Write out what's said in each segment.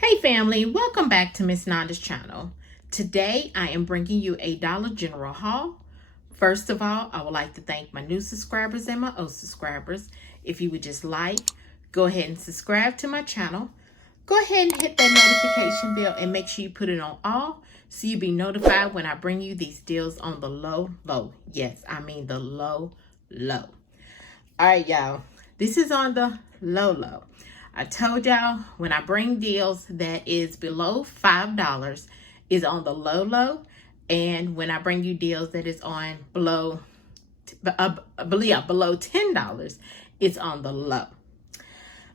Hey family, welcome back to Miss Nanda's channel. Today I am bringing you a Dollar General haul. First of all, I would like to thank my new subscribers and my old subscribers. If you would just go ahead and subscribe to my channel. Go ahead and hit that notification bell and make sure you put it on all so you'll be notified when I bring you these deals on the low. Yes, I mean the low. All right, y'all. This is on the low. I told y'all when I bring deals that is below $5 is on the low. And when I bring you deals that is on below $10, it's on the low.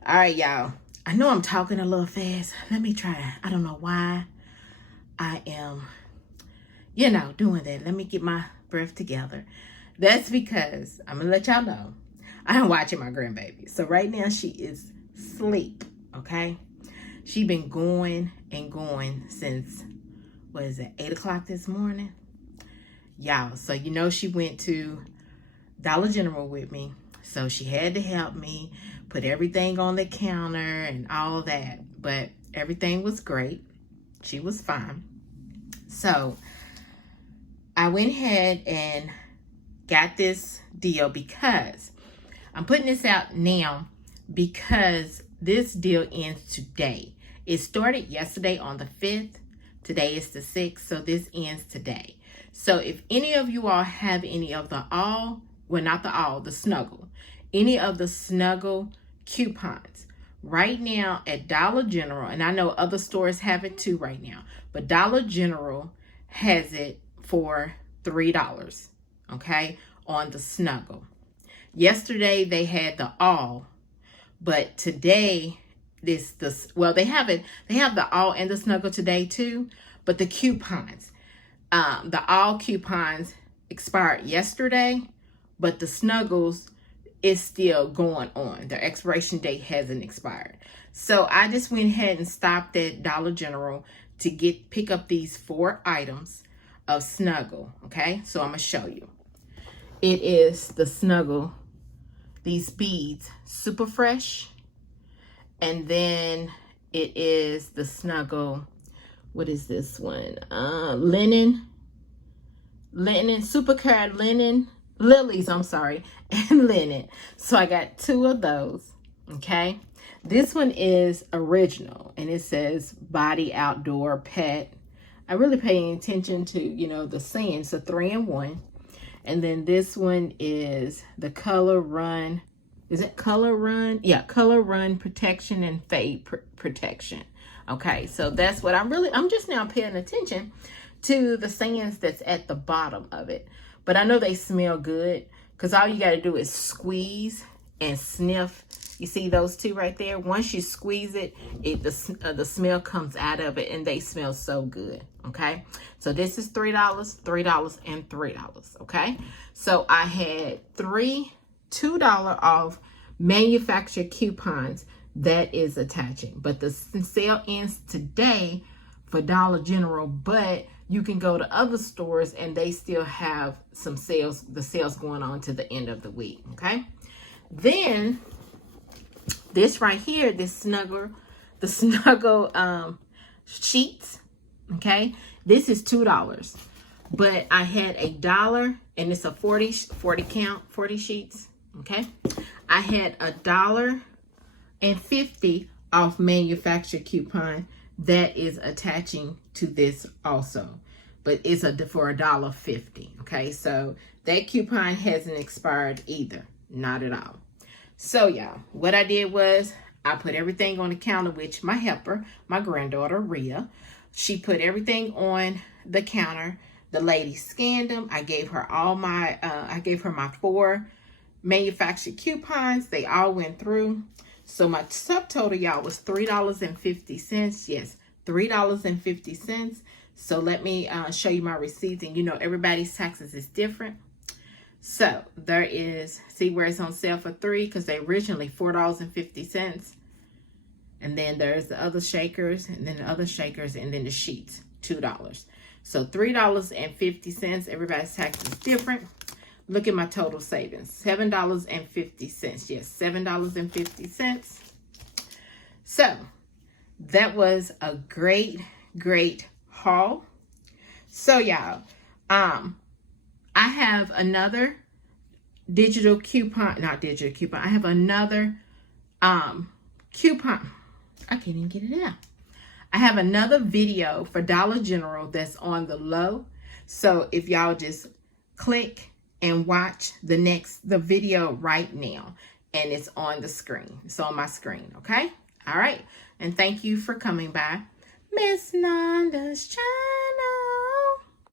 All right, y'all. I know I'm talking a little fast. Let me try. I don't know why I am, doing that. Let me get my breath together. That's because I'm going to let y'all know I'm watching my grandbaby. So right now she is asleep, okay? She been going since, 8 o'clock this morning? Y'all, so she went to Dollar General with me. So she had to help me put everything on the counter and all that. But everything was great. She was fine. So I went ahead and got this deal because I'm putting this out now because this deal ends today. It started yesterday on the 5th. Today is the 6th, so this ends today. So if any of you all have any of the the Snuggle, any of the Snuggle coupons, right now at Dollar General, and I know other stores have it too right now, but Dollar General has it for $3, okay, on the Snuggle. Yesterday they had the all, but today they have the all and the Snuggle today too, but the coupons, the all coupons expired yesterday, but the Snuggles is still going on. Their expiration date hasn't expired. So I just went ahead and stopped at Dollar General to pick up these 4 items of Snuggle, okay? So I'm gonna show you. It is the Snuggle, these beads, super fresh. And then it is the Snuggle, what is this one? Linen, super card linen, lilies, I'm sorry, and linen. So I got 2 of those, okay? This one is original, and it says body outdoor pet. I really pay attention to, the saying. It's a 3-in-1. And then this one is the Color Run. Is it Color Run? Yeah, Color Run Protection and Fade Protection. Okay, so that's what I'm just now paying attention to the sayings that's at the bottom of it. But I know they smell good because all you got to do is squeeze and sniff. You see those 2 right there? Once you squeeze it, the smell comes out of it, and they smell so good, okay? So this is $3, $3, and $3, okay? So I had $2 off manufacturer coupons that is attaching. But the sale ends today for Dollar General, but you can go to other stores and they still have some sales, the sales going on to the end of the week, okay? Then this right here, the Snuggle sheets, okay? This is $2, but I had $1, and it's a 40 count, 40 sheets, okay? I had $1.50 off manufacturer coupon that is attaching to this also, but it's for $1.50, okay? So that coupon hasn't expired either, not at all. So y'all, what I did was I put everything on the counter, which my helper, my granddaughter, Rhea, she put everything on the counter. The lady scanned them. I gave her my 4 manufactured coupons. They all went through. So my subtotal, y'all, was $3.50. Yes, $3.50. So let me show you my receipts. And everybody's taxes is different. So there is, see where it's on sale for $3, because they originally $4.50. And then there's the other shakers, and then the other shakers, and then the sheets, $2. So $3.50. Everybody's tax is different. Look at my total savings, $7.50. Yes, $7.50. So that was a great haul. So y'all, I have another digital coupon, not digital coupon. I have another coupon. I can't even get it out. I have another video for Dollar General that's on the low. So if y'all just click and watch the video right now, and it's on the screen. It's on my screen, okay? All right. And thank you for coming by Miss Nanda's channel.